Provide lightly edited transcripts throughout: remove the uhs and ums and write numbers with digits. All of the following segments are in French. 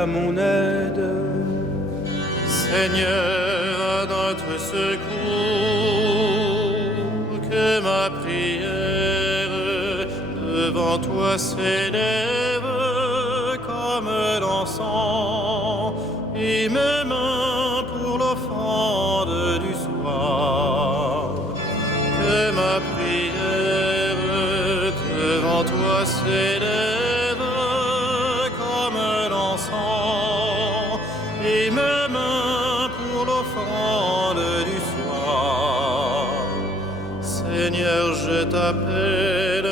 à mon aide. Seigneur, à notre secours, que ma prière devant toi s'élève comme l'encens, et mes mains pour l'offrande du soir. Que ma prière devant toi s'élève comme l'encens, et mes mains pour l'offrande du soir. Seigneur, je t'appelle,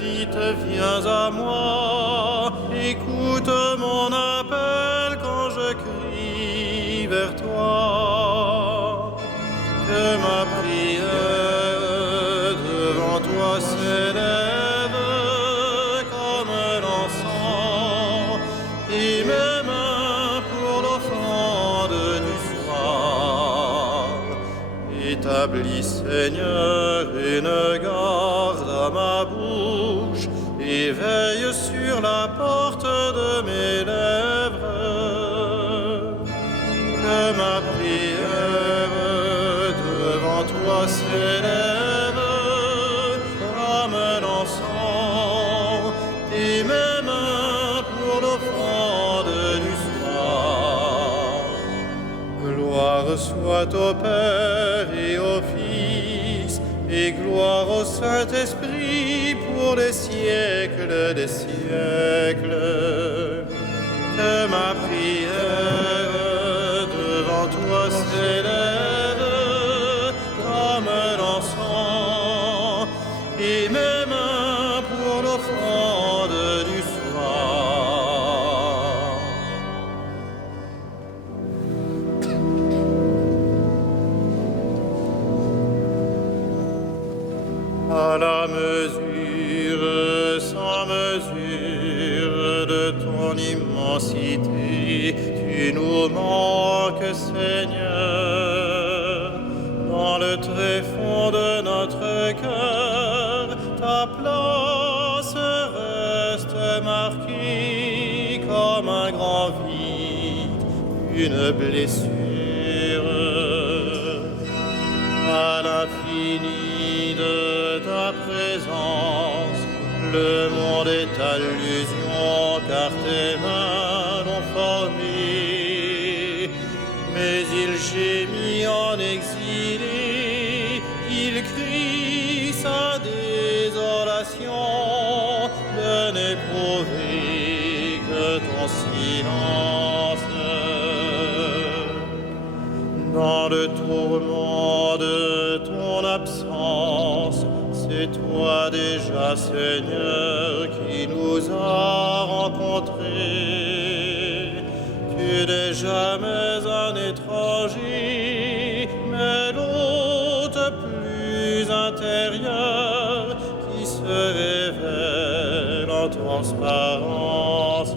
vite viens à moi, écoute mon appel quand je crie vers toi. Que ma prière devant toi s'élève comme l'encens, et mes mains pour l'offrande du soir. Établis, Seigneur, une garde à ma bouche, et veille sur la porte de mes lèvres. Que ma prière devant toi s'élève comme l'encens, et mes mains pour l'offrande du soir. Gloire soit au Père et au Fils, et gloire au Saint-Esprit pour les siècles des siècles. Que ma prière devant toi s'élève comme l'encens, et mes mains pour l'offrande du soir. À la mesure, sans mesure de ton immensité, tu nous manques, Seigneur. Dans le tréfonds de notre cœur, ta place reste marquée comme un grand vide, une blessure. À l'infini de ta présence, le monde est allusion, car tes mains l'ont formé. Mais il gémit en exilé, il crie sa désolation, de n'éprouver que ton silence. Dans le tourment de ton absence, c'est toi déjà, Seigneur, qui nous as rencontrés. Tu n'es jamais un étranger, mais l'hôte plus intérieur qui se révèle en transparence.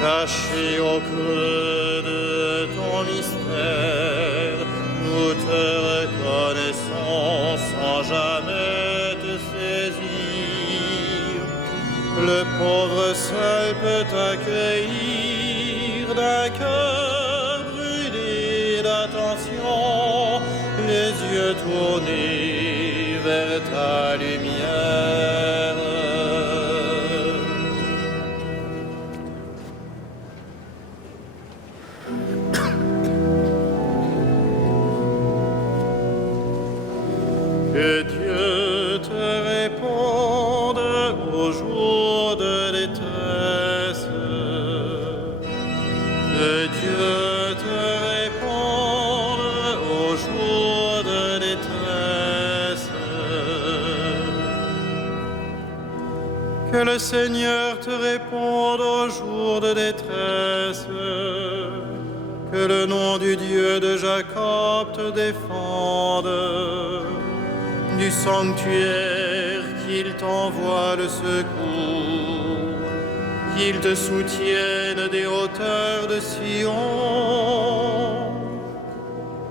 Caché au creux de ton mystère, nous te reconnaissons sans jamais te saisir. Le pauvre seul peut accueillir d'un cœur brûlé d'attention, les yeux tournés vers ta lumière. Que Dieu te réponde au jour de détresse. Que Dieu te réponde au jour de détresse. Que le Seigneur te réponde au jour de détresse. Que le nom du Dieu de Jacob te défende. Du sanctuaire qu'il t'envoie le secours, qu'il te soutienne des hauteurs de Sion,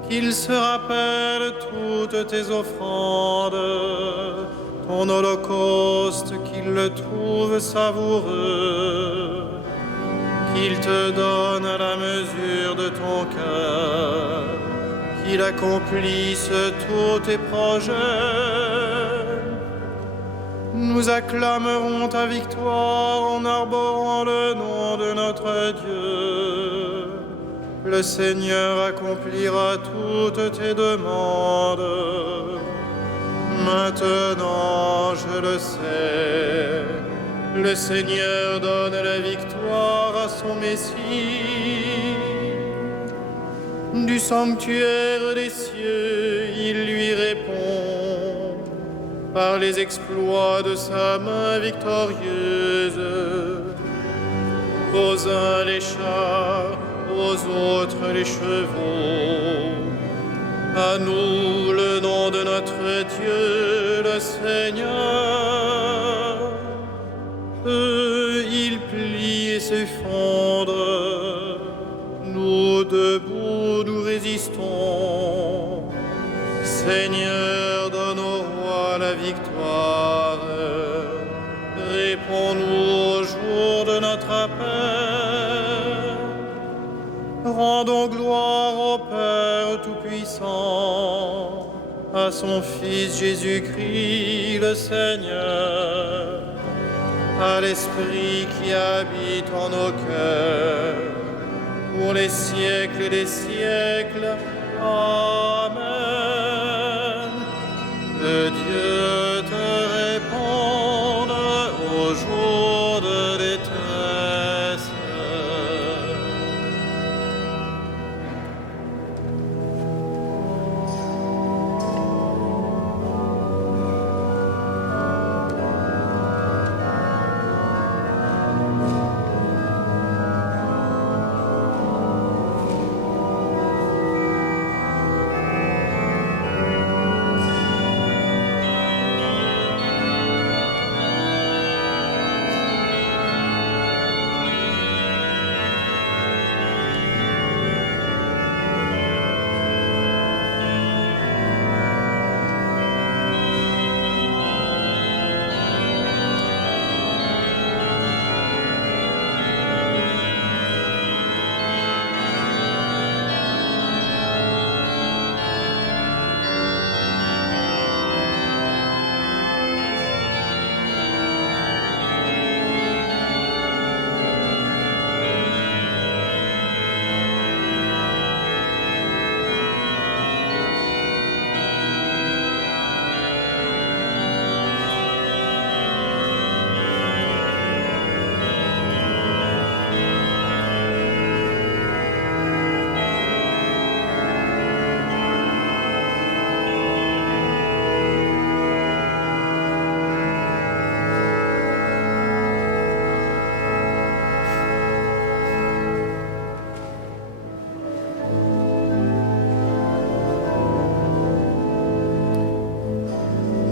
qu'il se rappelle toutes tes offrandes, ton holocauste, qu'il le trouve savoureux, qu'il te donne à la mesure de ton cœur, qu'il accomplisse tous tes projets. Nous acclamerons ta victoire en arborant le nom de notre Dieu. Le Seigneur accomplira toutes tes demandes. Maintenant, je le sais, le Seigneur donne la victoire à son Messie. Du sanctuaire des cieux, il lui répond par les exploits de sa main victorieuse. Aux uns les chars, aux autres les chevaux. À nous le nom de notre Dieu, le Seigneur. Eux, ils plient et s'effondrent. Nous, debout, nous résistons. Seigneur, donne au roi la victoire. Réponds-nous au jour de notre appel. Rendons gloire au Père Tout-Puissant, à son Fils Jésus-Christ le Seigneur, à l'Esprit qui habite en nos cœurs, pour les siècles des siècles. Amen. Que Dieu te réponde au jour de détresse.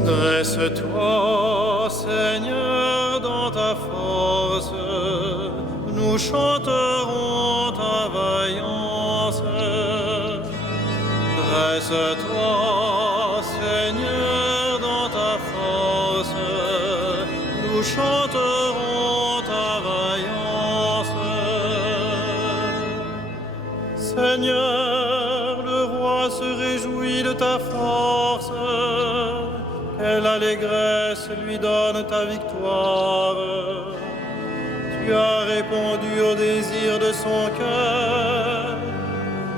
Dresse-toi, Seigneur, dans ta force, nous chanterons ta vaillance. Dresse-toi, Seigneur, dans ta force, nous chanterons ta vaillance. Seigneur, le roi se réjouit de ta force. Quelle allégresse lui donne ta victoire. Tu as répondu au désir de son cœur.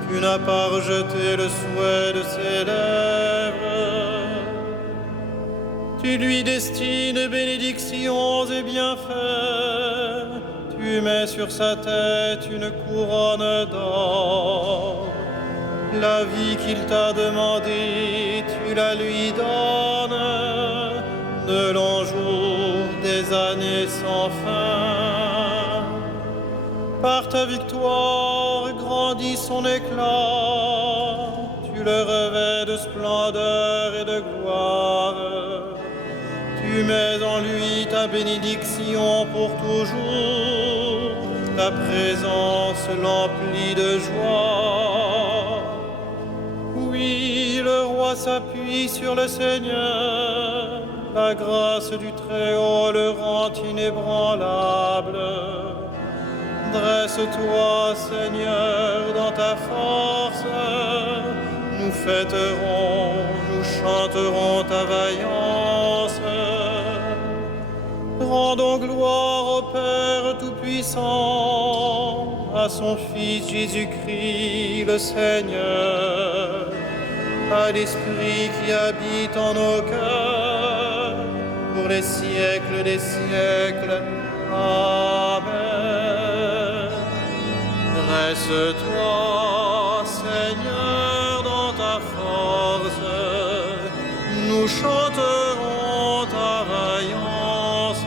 Tu n'as pas rejeté le souhait de ses lèvres. Tu lui destines bénédictions et bienfaits. Tu mets sur sa tête une couronne d'or. La vie qu'il t'a demandée, tu la lui donnes. De longs jours, des années sans fin. Par ta victoire grandit son éclat. Tu le revêts de splendeur et de gloire. Tu mets en lui ta bénédiction pour toujours. Ta présence l'emplit de joie. Oui, le roi s'appuie sur le Seigneur. La grâce du Très-Haut le rend inébranlable. Dresse-toi, Seigneur, dans ta force. Nous fêterons, nous chanterons ta vaillance. Rendons gloire au Père Tout-Puissant, à son Fils Jésus-Christ le Seigneur, à l'Esprit qui habite en nos cœurs, pour les siècles des siècles. Amen. Dresse-toi, Seigneur, dans ta force, nous chanterons ta vaillance.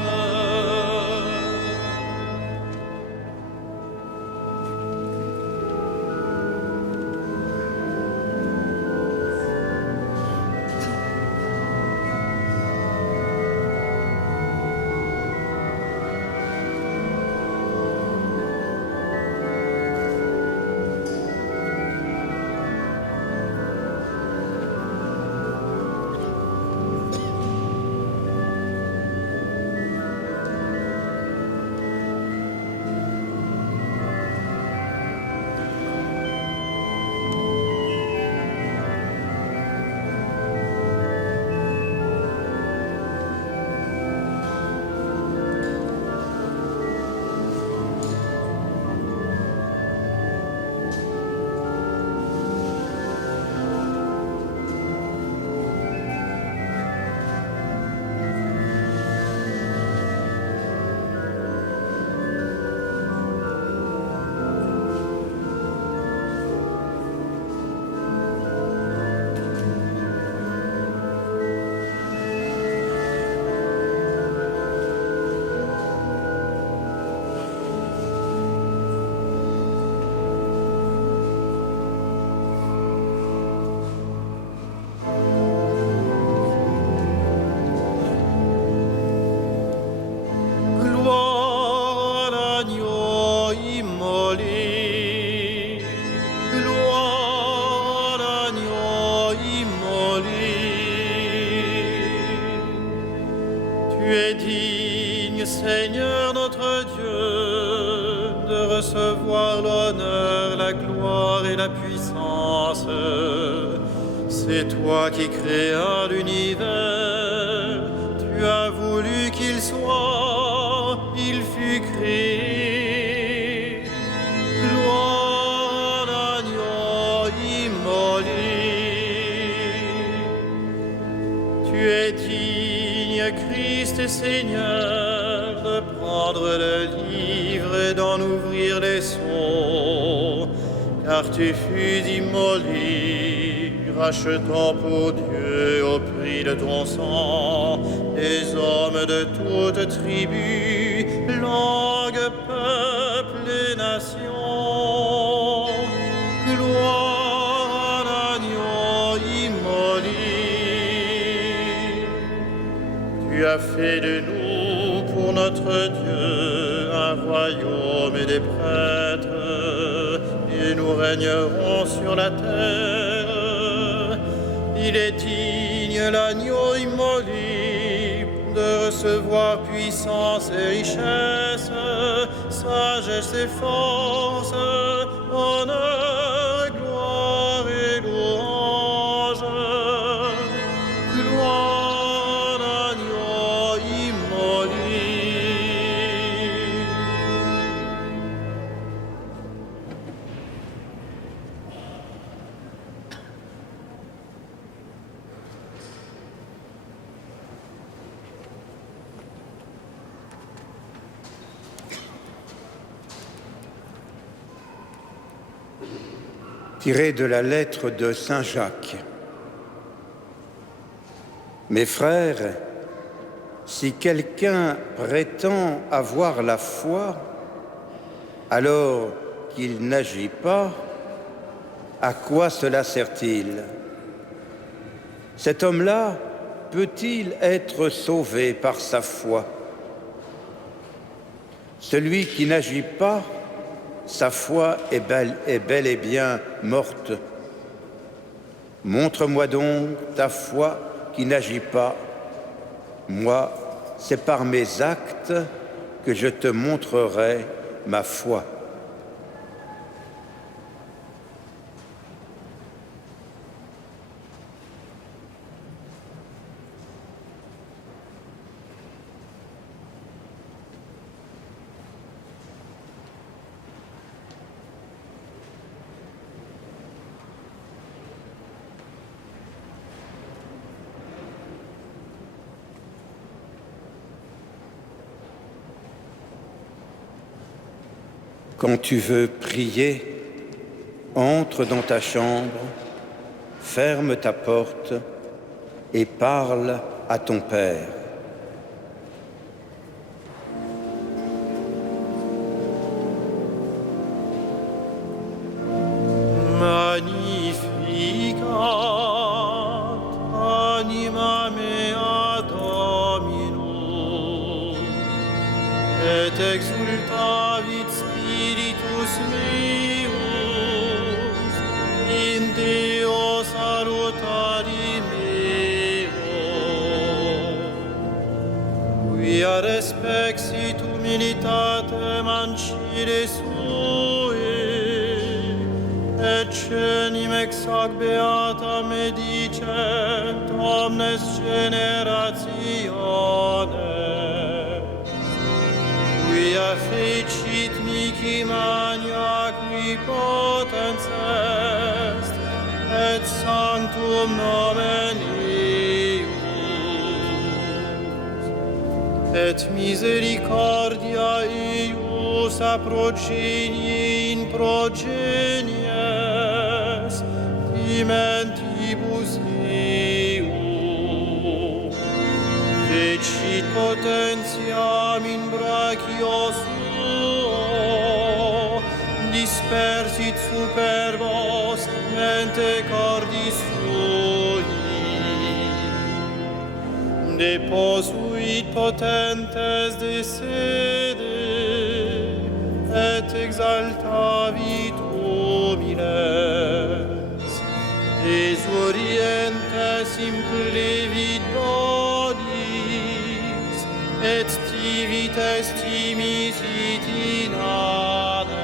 Seigneur notre Dieu, de recevoir l'honneur, la gloire et la puissance. C'est toi qui créas l'univers, tu as voulu qu'il soit, il fut créé. Gloire à l'agneau immolé. Tu es digne, Christ et Seigneur, de prendre le livre et d'en ouvrir les sceaux, car tu fus immolé, rachetant pour Dieu au prix de ton sang des hommes de toutes tribus, langues, peuples et nations. Gloire à l'agneau immolé. Tu as fait de nous pour notre Dieu un royaume et des prêtres, et nous régnerons sur la terre. Il est digne, l'agneau immolé, de recevoir puissance et richesse, sagesse et force, honneur, gloire et louange. Gloire à l'agneau immolé. Tiré de la lettre de Saint Jacques. Mes frères, si quelqu'un prétend avoir la foi, alors qu'il n'agit pas, à quoi cela sert-il? Cet homme-là peut-il être sauvé par sa foi? Celui qui n'agit pas, sa foi est bel et bien morte. Montre-moi donc ta foi qui n'agit pas. Moi, c'est par mes actes que je te montrerai ma foi. Quand tu veux prier, entre dans ta chambre, ferme ta porte et parle à ton Père. Magnificat anima mea Dominum, et exultavit spiritus meus in Deo salutari meo, quia respexit humilitatem ancide sue, et cenim ex hac beata medicent omnes generationes, quia fecit mihi magna qui potens est, et sanctum nomen eius, et misericordia eius a progenie in progenies, dimentibus eius, fecit potentiam in brachio suo, dispersit super vos mente cordis sui, deposuit potentes de sede, et exaltavit humiles, exorientes implevit bodis, et tivites timis itinades,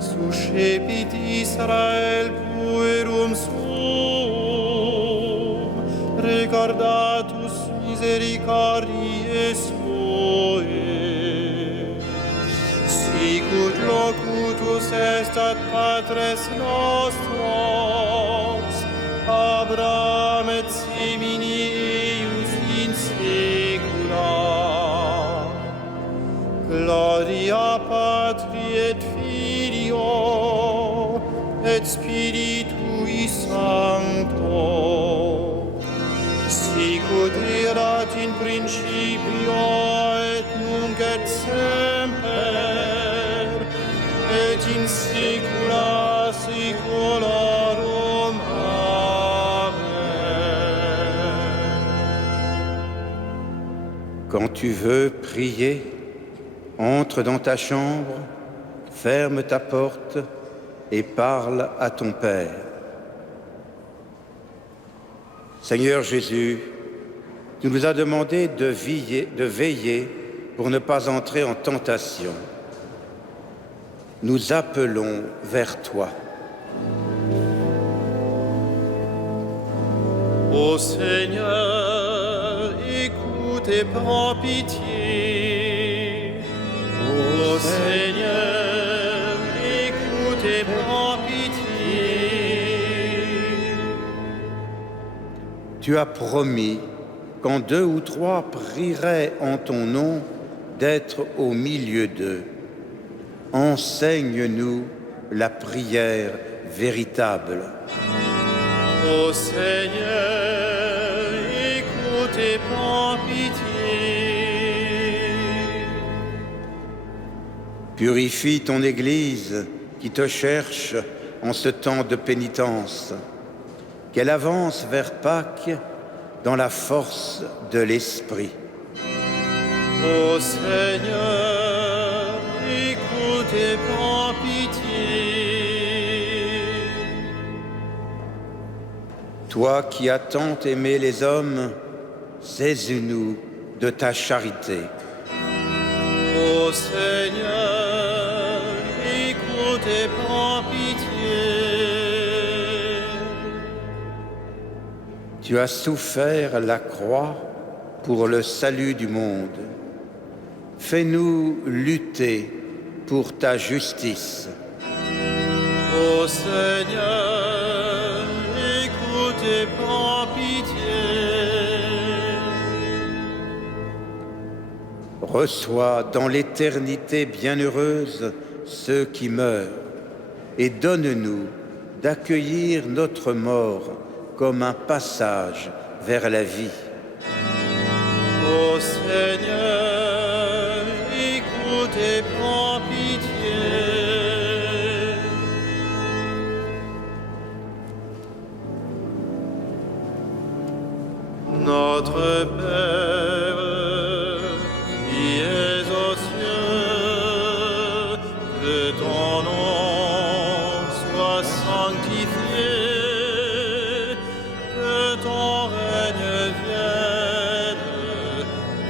suscepit Israel puerum suum, recordatus misericordiae suae, sicut locutus est ad patres nostros, Abraham et semini eius in saecula. Gloria Patri et Filio et Spiritui Sancto, sicut erat in principio et nunc et semper, et in saecula saeculorum. Amen. Quand tu veux prier, entre dans ta chambre, ferme ta porte et parle à ton Père. Seigneur Jésus, tu nous as demandé de veiller pour ne pas entrer en tentation. Nous appelons vers toi. Ô Seigneur, écoute et prends pitié. Ô Seigneur, écoute et prends pitié. Tu as promis, quand 2 ou 3 prieraient en ton nom, d'être au milieu d'eux. Enseigne-nous la prière véritable. Ô Seigneur, écoute et prends pitié. Purifie ton Église qui te cherche en ce temps de pénitence, qu'elle avance vers Pâques dans la force de l'Esprit. Ô Seigneur, écoute et prends pitié. Toi qui as tant aimé les hommes, saisis-nous de ta charité. Ô Seigneur, écoute et prends pitié. Tu as souffert la croix pour le salut du monde. Fais-nous lutter pour ta justice. Ô Seigneur, écoute et prends pitié. Reçois dans l'éternité bienheureuse ceux qui meurent et donne-nous d'accueillir notre mort comme un passage vers la vie. Ô Seigneur, écoute et prends pitié. Notre Père, qui es aux cieux, que ton nom soit sanctifié, que ton règne vienne,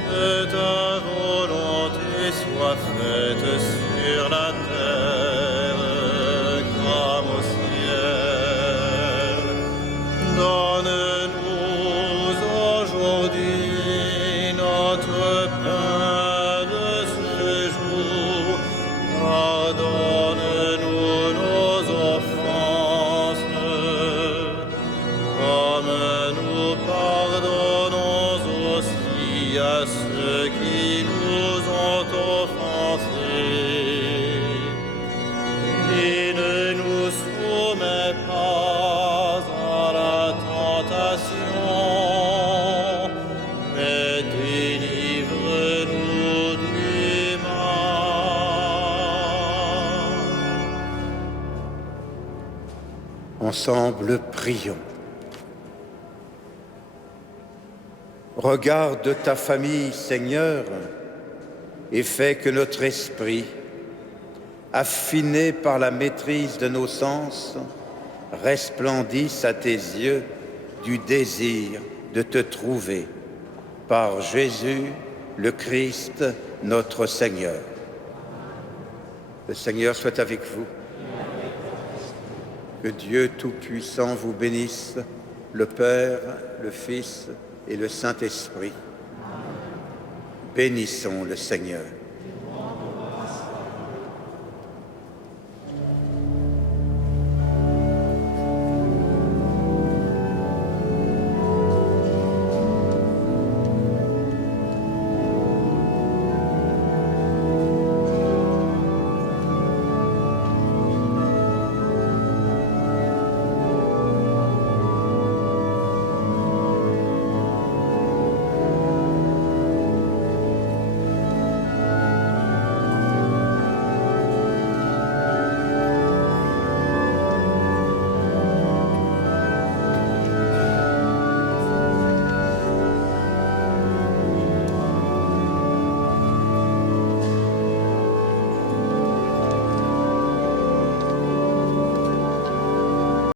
que ta volonté soit faite sur la terre comme au ciel. Donne-nous aujourd'hui notre pain de ce jour. Pardonne-nous nos offenses, comme nous pardonnons aussi à ceux qui nous ont offensés. Et ne nous soumets pas à la tentation, mais délivre-nous du mal. Ensemble, prions. Regarde ta famille, Seigneur, et fais que notre esprit, affiné par la maîtrise de nos sens, resplendisse à tes yeux du désir de te trouver. Par Jésus, le Christ, notre Seigneur. Le Seigneur soit avec vous. Que Dieu Tout-Puissant vous bénisse, le Père, le Fils et le Saint-Esprit. Bénissons le Seigneur.